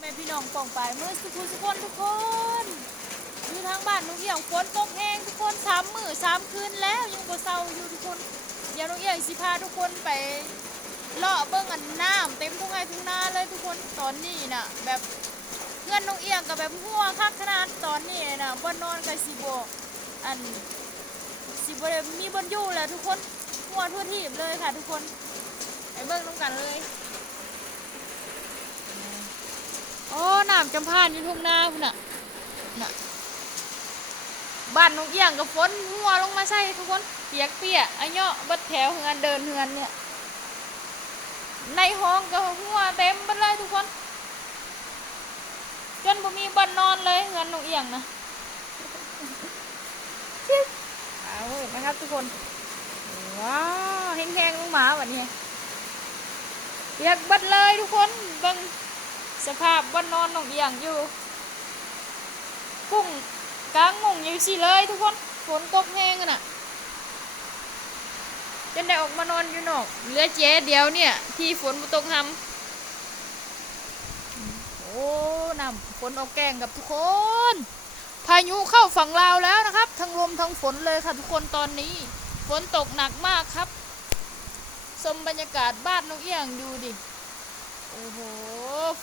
แม่พี่น้องป่องไปเมื่อทุกคนอยู่ทางบ้านน้องเอี่ยงฝนตกแห้งทุกคน3 มื้อ 3 คืนแล้วยังบ่เศร้าอยู่ทุกคนเดี๋ยวน้องเอี่ยงสิพาทุกคนไปเลาะเบิ่งอันน้ำเต็มทุ่งไร่ทุ่งนาเลยทุกคนตอนนี้น่ะแบบเพื่อนน้องเอี่ยงกับแบบหัวคักขนาดตอนนี้น่ะบ่นอนกับสิบ่อันสิบ่ได้มีบนอยู่แล้วทุกคนหัวทั่วทีบเลยค่ะทุกคนไปเบิ่งน้ำกันเลยโอ้น้ำจำพานอยู่ทุ่งนาพุ่นน่ะบ้านน้องเอี่ยงกับฝนหัวลงมาใส่ทุกคนเปียกอันเนาะบัดแถวเฮือนเดินเฮือนเนี่ยในห้องก็หัวเต็มบัดเลยทุกคนจนบ่มีบ้านนอนเลยเฮือนน้องเอี่ยงนะเอานะครับทุกคนว้าวแห้งๆลงมาวันนี้เปียกบัดเลยทุกคนเบิ่งสภาพบ้านนอนน้องเอี่ยงอยู่กุ้งกลางมุงอยู่สิเลยทุกคนฝนตกแห้งน่ะจนได้ออกมานอนอยู่นอกเหลือเจ๊เดียวเนี่ยที่ฝนตกทำโอ้น้ำฝนออกแกงกับทุกคนพายุเข้าฝั่งลาวแล้วนะครับทั้งลมทั้งฝนเลยค่ะทุกคนตอนนี้ฝนตกหนักมากครับชมบรรยากาศบ้านน้องเอี่ยงดูดิโอ้โห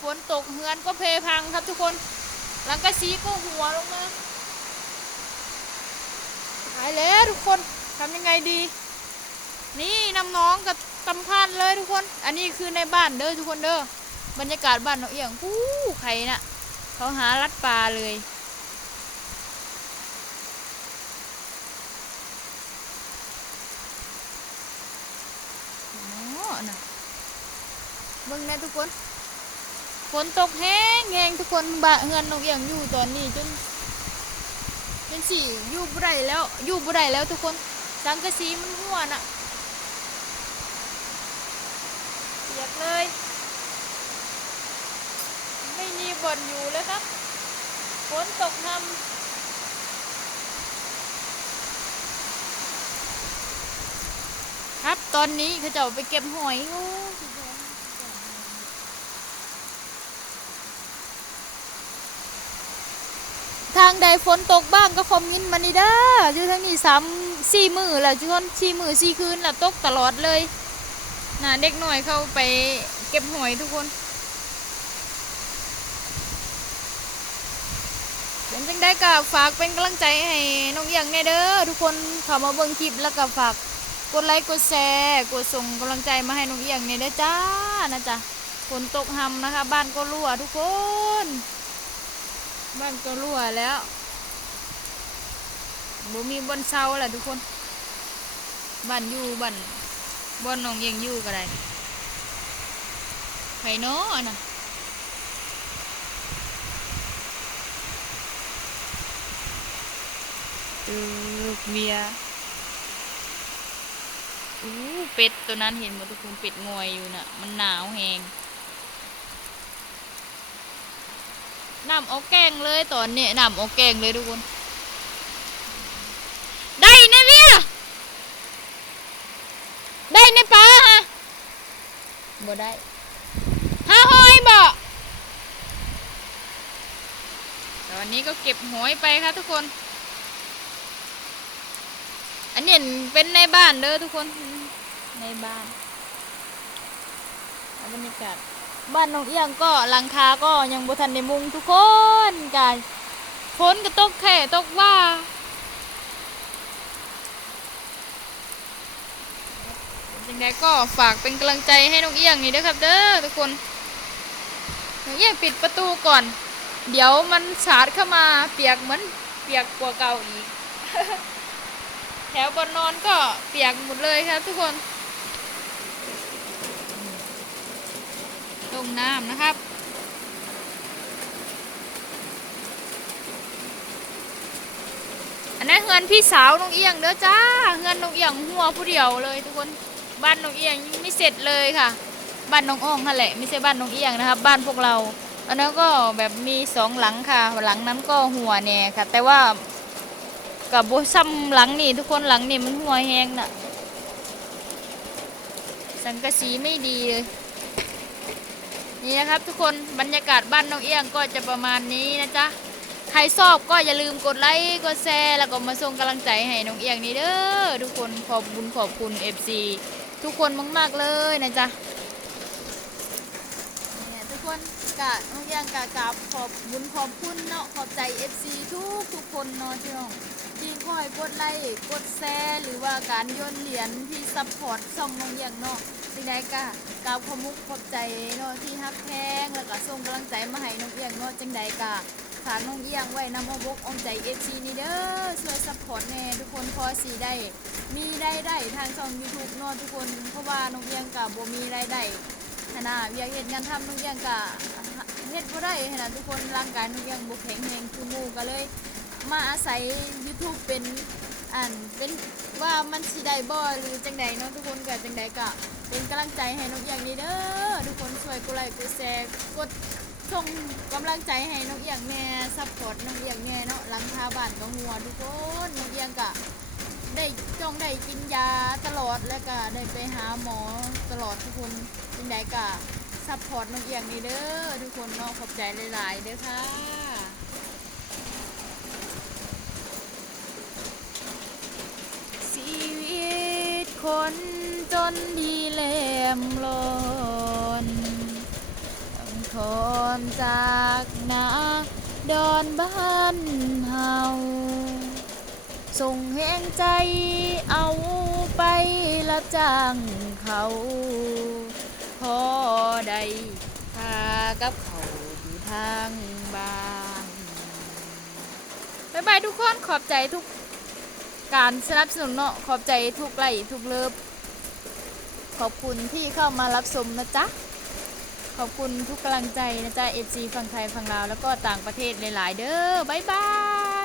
ฝนตกเฮือนก็เพพังครับทุกคนหลังกะสีก็หัวลงมาหายแล้วทุกคนทำยังไงดีนี่น้ำน้องกับตำพันเลยทุกคนอันนี้คือในบ้านเด้อทุกคนเด้อบรรยากาศบ้านน้องเอี่ยงผู้ใครน่ะเขาหารัดปลาเลยน่ะเบิ่งนะทุกคนฝนตกแห้งทุกคนบ้านเฮือนน้องเอี่ยงอยู่ตอนนี้จนสี่อยู่บ่ได้แล้วทุกคนสังกะสีมันหัวน่ะเปียกเลยไม่มีบ่อนอยู่เลยครับฝนตกทำครับตอนนี้เขาจะไปเก็บหอยทางใดฝนตกบ้างก็คอมเมนต์มานี่เด้ออยู่ทางนี้3-4 มื้อแล้วทุกคน4 มื้อ 4 คืนแล้วตกตลอดเลยน่ะเด็กหน่อยเข้าไปเก็บหอยทุกคนเป็นจังได้ก็ฝากเป็นกำลังใจให้น้องเอี่ยงแน่เด้อทุกคนเข้ามาเบิ่งคลิปแล้วก็ฝากกดไลค์กดแชร์กดส่งกำลังใจมาให้น้องเอี่ยงแน่เด้อจ้านะจ๊ะฝนตกหำนะคะบ้านก็รั่วทุกคนบ้านก็รั่วแล้วบ่มีบนเสาแหละทุกคนบ้านอยู่บ้านน้องเอี่ยงอยู่ก็ได้ไผเนาะน่ะเบียเป็ดตัวนั้นเห็นหมดทุกคนเป็ดงอยอยู่น่ะมันหนาวแหงน้ำออกแกงเลยตอนนี้น้ำออกแกงเลยทุกคนได้นะเบียได้ในปลาฮะบ่ได้หาหอยบ่ตอนนี้ก็เก็บหอยไปค่ะทุกคนอันนี้เป็นในบ้านเด้อทุกคนในบ้านบรรยากาศบ้านน้องเอี่ยงก็หลังคาก็ยังบ่ทันได้มุงทุกคนกันฝนก็ตกแค่ตกว่าจังไดก็ฝากเป็นกำลังใจให้น้องเอี่ยงนี่เด้อครับเด้อทุกคนน้องเอี่ยงปิดประตูก่อนเดี๋ยวมันสาดเข้ามาเปียกเหมือนเปียกกว่าเก่าอีก แถวบนนอนก็เปียกหมดเลยครับทุกคนลงน้ำนะครับอันนั้นเฮือนพี่สาวน้องเอียงเด้อจ้าเฮือนน้องเอียงหัวผู้เดียวเลยทุกคนบ้านน้องเอียงยังไม่เสร็จเลยค่ะบ้านน้องอ้องนั่นแหละไม่ใช่บ้านน้องเอียงนะครับบ้านพวกเราอันนั้นก็แบบมี2 หลังค่ะหลังนั้นก็หัวแน่ค่ะแต่ว่ากับโบซ้ำหลังนี่ทุกคนหลังนี่มันหัวแห้งน่ะสังกะสีไม่ดีเลย นี่นะครับทุกคนบรรยากาศบ้านน้องเอี้ยงก็จะประมาณนี้นะจ๊ะใครชอบก็อย่าลืมกดไลค์กดแชร์แล้วก็มาส่งกำลังใจให้น้องเอี้ยงนี่เด้อทุกคนขอบคุณ FC ทุกคนมากๆเลยนะจ๊ะเนี่ยทุกคนกะน้องเอี้ยงกะกับขอบคุณเนาะขอบใจ FC ทุกคนเนาะที่น้องที่คอยกดไลค์กดแชร์หรือว่าการโยนเหรียญที่ซัพพอร์ตช่องน้องเอี้ยงเนาะสิ่งใดก็กราบขอบใจเนาะที่ฮักแพงแล้วก็ส่งกำลังใจมาให้น้องเอี้ยงเนาะจังใดก็ฝากน้องเอี้ยงไว้นำอ้อมอกอ้อมใจ FC นี่เด้อช่วยซัพพอร์ตแน่ทุกคนพอสิได้มีได้ทางช่อง YouTube เนาะทุกคนเพราะว่าน้องเอี้ยงก็บ่มีรายได้นะอยากเฮ็ดงานทำน้องเอี้ยงก็เฮ็ดบ่ได้นะทุกคนร่างกายน้องเอี้ยงบ่แข็งแรงคือหมู่ก็เลยมาอาศัย YouTube เป็นเป็นว่ามันสิได้บ่หรือจังใดเนาะทุกคนก็จังใดก็เป็นกำลังใจให้น้องเอี้ยงนี่เด้อทุกคนช่วยกดไลค์กดแชร์กดส่งกำลังใจให้น้องเอี้ยงแน่ซัพพอร์ตน้องเอี้ยงแน่เนาะหลังคาบ้านก็หัวทุกคนน้องเอี้ยงก็ได้กินยาตลอดแล้วก็ได้ไปหาหมอตลอดทุกคนจังใดก็ซัพพอร์ตน้องเอี้ยงนี่เด้อทุกคนเนาะขอบใจหลายๆเด้อค่ะชีวิตคนจนที่แหลมลอนต้องทนจากนาดอนบ้านเฮาส่งแห่งใจเอาไปรับจ้างเขาพอได้พากับเขาอยู่ทางบ้านบ๊ายบายทุกคนขอบใจทุกการสนับสนุนเนาะขอบใจทุกไลค์ทุกเลิฟขอบคุณที่เข้ามารับชมนะจ๊ะขอบคุณทุกกำลังใจนะจ๊ะ FC ฝั่งไทยฝั่งลาวแล้วก็ต่างประเทศหลายๆเด้อบ๊ายบาย